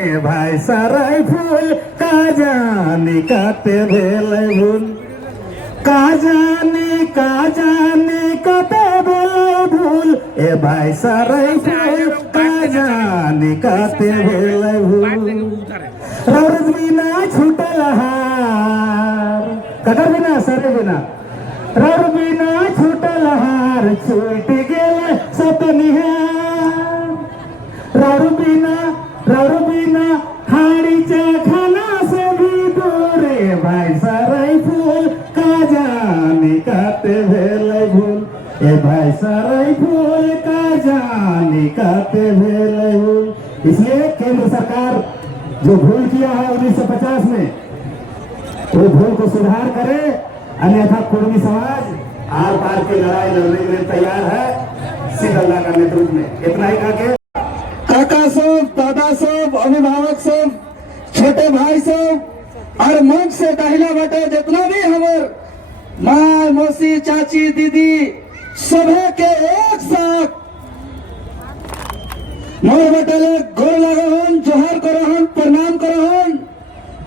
ए भाई साराई फूल का जानी काते भेलै भूल का जानी काते भेलै भूल ए भाई साराई फूल का जानी काते भेलै भूल रौरज बिना छूटल हार ककर बिना सरे बिना रौर बिना छूटल हार छूट गेल सपनिहार रौर बिना हाड़ीच्या खाना से भी दूर ए भाई साराई फूल का जानी काते भेलै भूल ए भाई साराई फूल का जानी काते भेलै भूल। इसलिए केंद्र सरकार जो भूल किया है 1950 में वो भूल को सुधार करे, अन्यथा कुर्मी समाज आर पार की लड़ाई लड़ने के लिए तैयार है शीतलदा का नेतृत्व में। इतना ही कहा के काका सब, दादा सब, अभिभावक सब, छोटे भाई सब और मंच से दाहिना बटे जितना भी हमार माँ मौसी चाची दीदी सभी के एक साथ मोर बटले गोर लगन जोहर करहन प्रणाम करहन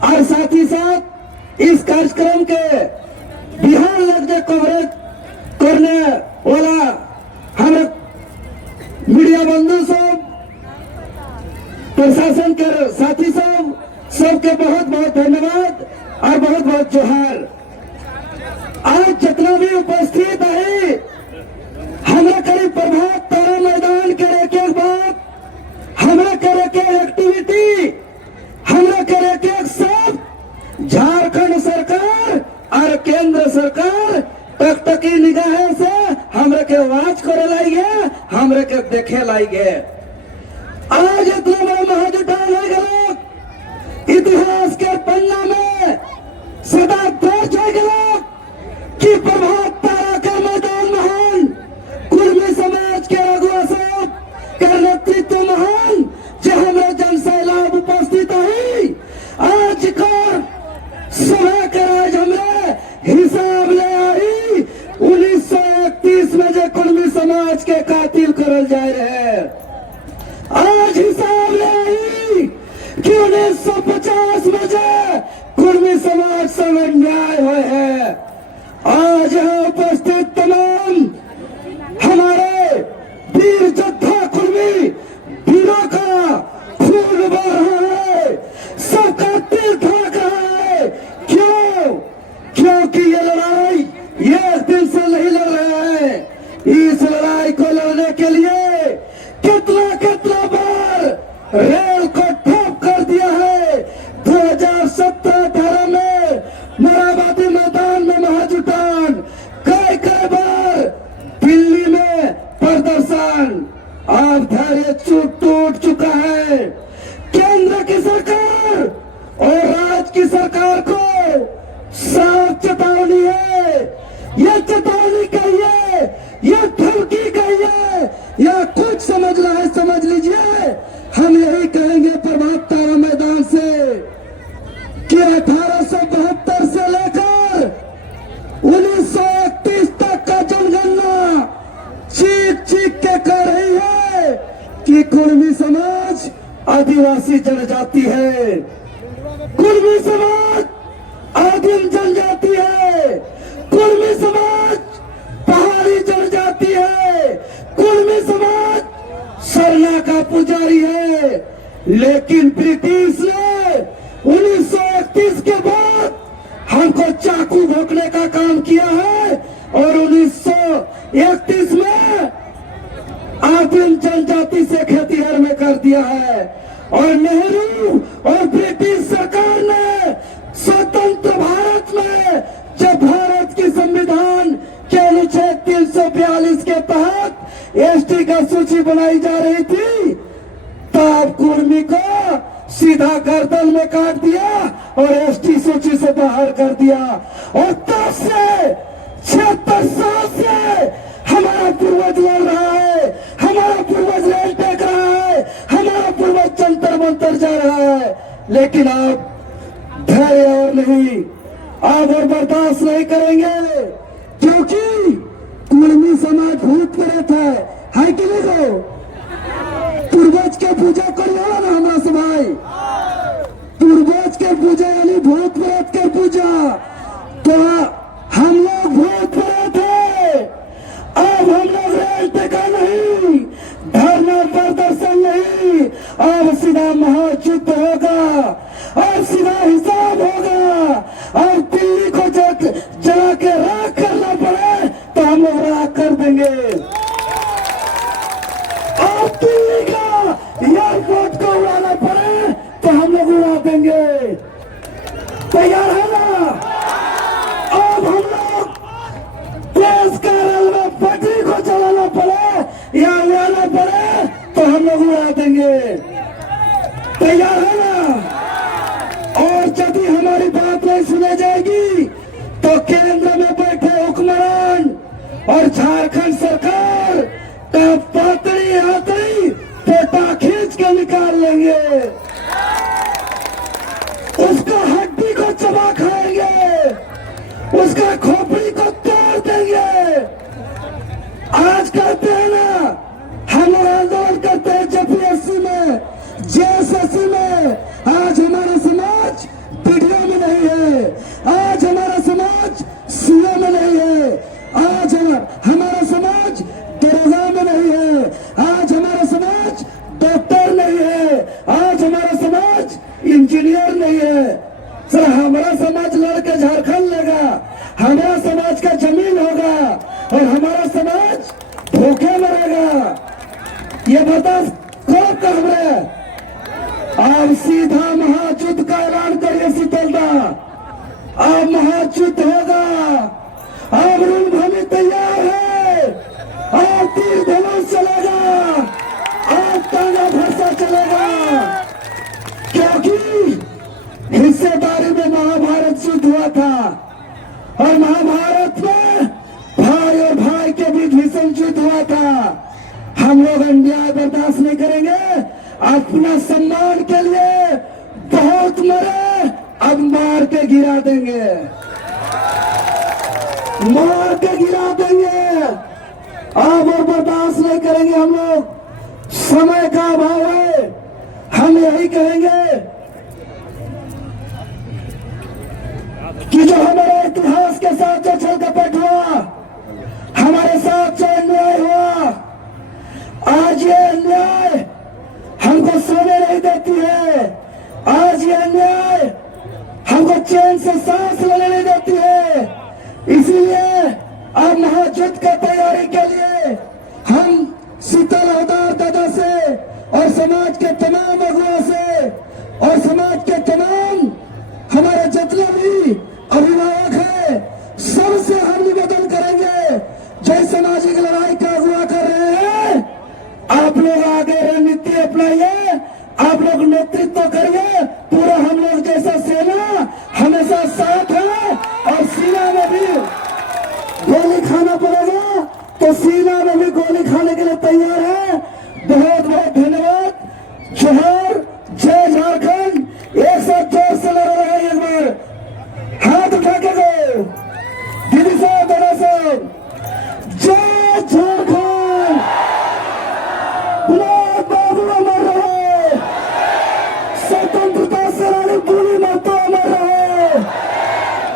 और साथ ही साथ इस कार्यक्रम के बिहार लग जे कवरेज करने वाला हमारे मीडिया बंधु सब, प्रशासन के साथी सब, सबके बहुत बहुत धन्यवाद और बहुत बहुत जोहार। आज जितना भी उपस्थित है हमारे करीब प्रभात तारा मैदान के एक एक बात हमारे करे के एक्टिविटी हमारे करे के सब झारखंड सरकार और केंद्र सरकार टकटकी निगाह से हमरे के वाच करे लाइए, हमरे के देखे लाइए। आज इतना बड़ा महाजुटान है गलत इतिहास के पन्ना में सदा दर्ज है गलत कि प्रभात तारा का मैदान महान कुर्मी समाज के अगुआ साहब का नेतृत्व महान जो हमारे जन सैलाब उपस्थित है आज का समय के राज हमरे हिसाब ले आई 1931 में जो कुर्मी समाज के कातिल करल जाए रहे आज हिसाब ले आई कि 1950 में जो कुर्मी समाज संग अन्याय हुए है। आज यहाँ उपस्थित तमाम हमारे वीर योद्धा कुर्मी वीरों का खून बह रहा है, सबका दिल धड़क रहा है। क्यों? क्योंकि ये लड़ाई एक दिन से नहीं लड़ रहा है। इस लड़ाई को लड़ने के लिए कितना बार रेल को ठप कर दिया है। 2017-18 में मोराबादी मैदान में महाजुटान, कई बार दिल्ली में प्रदर्शन, अब धैर्य टूट चुका है। केंद्र की सरकार और राज्य की सरकार को साफ चेतावनी है। यह चेतावनी कहिए, यह धमकी कहिए, या कुछ समझ रहा है समझ लीजिए। हम यही कहेंगे प्रभात तारा मैदान से कि 1872 से लेकर 1931 तक का जनगणना चीख के कह रही है कि कुर्मी समाज आदिवासी जनजाति है, कुर्मी समाज आदिम जनजाति है, कुर्मी समाज पहाड़ी जनजाति है, कुर्मी समाज सरना का पुजारी है। लेकिन ब्रिटिश ने 1931 के बाद हमको चाकू भोंकने का काम किया है और 1931 में आदिम जनजाति से खेतीहर में कर दिया है। और नेहरू और ब्रिटिश सरकार ने स्वतंत्र भारत में जब भारत की संविधान के अनुच्छेद 342 के तहत एसटी का सूची बनाई जा रही थी, तब कुर्मी को सीधा गर्दन में काट दिया और एसटी सूची से बाहर कर दिया। और तब से 76 साल से हमारा पूर्वज लड़ रहा है, हमारा पूर्वज रेल टेक रहा है, हमारा पूर्वज जंतर मंतर जा रहा है। लेकिन आप धैर्य और नहीं, आप और बर्दाश्त नहीं करेंगे, क्योंकि कुर्मी समाज भूत प्रेत है कि नहीं? पूर्वज के पूजा करिए ना हमरा से भाई। पूजा यानी भूत प्रेत की पूजा। तो हम लोग भूत प्रेत है। अब हम लोग रेल टिका नहीं, धरना प्रदर्शन नहीं, अब सीधा महायुद्ध होगा, अब सीधा हिसाब होगा। और दिल्ली को जाके राख करना पड़े तो हम लोग राख कर देंगे। और दिल्ली का एयरपोर्ट को उड़ाना पड़े तो हम लोग उड़ा देंगे। तैयार है ना? अब हम लोग देश का रेलवे पटरी को चलाना पड़े या उड़ाना पड़े तो हम लोग उड़ा देंगे। तैयार है ना? और यदि हमारी बात नहीं सुनी जाएगी तो केंद्र में बैठे हुक्मरान और झारखंड सरकार का पटरी हाथी पेटा खींच के निकाल लेंगे, उसका हड्डी को चबा खाएंगे, उसका खोपड़ी को तोड़ देंगे। आज कहते हैं ना, हम लोग आंदोलन करते हैं जेपीएससी में, जेएसएससी में। आज हमारा समाज पीडीओ में नहीं है, आज हमारा समाज सीओ में नहीं है, आज हमारा समाज दरोगा में नहीं है, आज हमारा समाज डॉक्टर नहीं है, आज हमारा समाज इंजीनियर नहीं है। सर हमारा समाज लड़के झारखंड लेगा, हमारा समाज का जमीन होगा और हमारा समाज भूखे मरेगा। ये बता कौन कह रहे? अब सीधा महायुद्ध का ऐलान करिए शीतलदा, अब महायुद्ध होगा। अब रणभूमि तैयार है, अब तीर धनुष चलेगा, अब तांगा भरसा चलेगा। क्योंकि हिस्सेदारी में महाभारत युद्ध हुआ था और महाभारत में भाई और भाई के बीच भीषण युद्ध हुआ था। हम लोग अन्याय बर्दाश्त नहीं करेंगे। अपना सम्मान के लिए बहुत मरे, अब मार के गिरा देंगे, मार के गिरा देंगे। अब और बर्दाश्त नहीं करेंगे हम लोग। समय का अभाव है, हम यही कहेंगे कि जो हमारे इतिहास के साथ जो छल कपट हुआ, हमारे साथ जो अन्याय हुआ, आज ये अन्याय हमको सोने नहीं देती है, आज ये अन्याय हमको चैन से सांस लेने नहीं देती है। इसीलिए अब महायुद्ध की तैयारी के लिए हम शीतल अवतार दादा से और समाज के तमाम अगुआ से और समाज के तमाम हमारे जितने भी अभिभावक है, सबसे हम निवेदन करेंगे, जय सामाजिक लड़ाई का अगुवा कर रहे हैं, आप लोग आगे रणनीति अपनाइए, आप लोग नेतृत्व करिए। पूरा हम लोग जैसा सेना हमेशा साथ है और सीना में भी गोली खाना पड़ेगा तो सीना में भी गोली खाने के लिए तैयार है। बहुत बहुत धन्यवाद। जोहर, जय झारखंड। एक साथ जोर से लड़ा रहा एक बार हाथ उठा के दो दीदी साहब, दादा साहब। जय झारखंड। बाबू अमर रहे, स्वतंत्रता सेनानी भूमि महतो अमर रहे,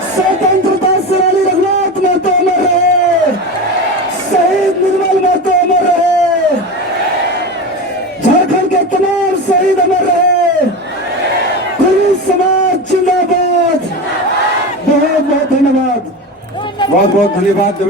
स्वतंत्रता सेनानी रघुनाथ महतो अमर रहे, शहीद निर्मल महतो अमर रहे, झारखंड के तमाम शहीद अमर रहे, पुलिस समाज जिंदाबाद। बहुत बहुत धन्यवाद, बहुत बहुत धन्यवाद।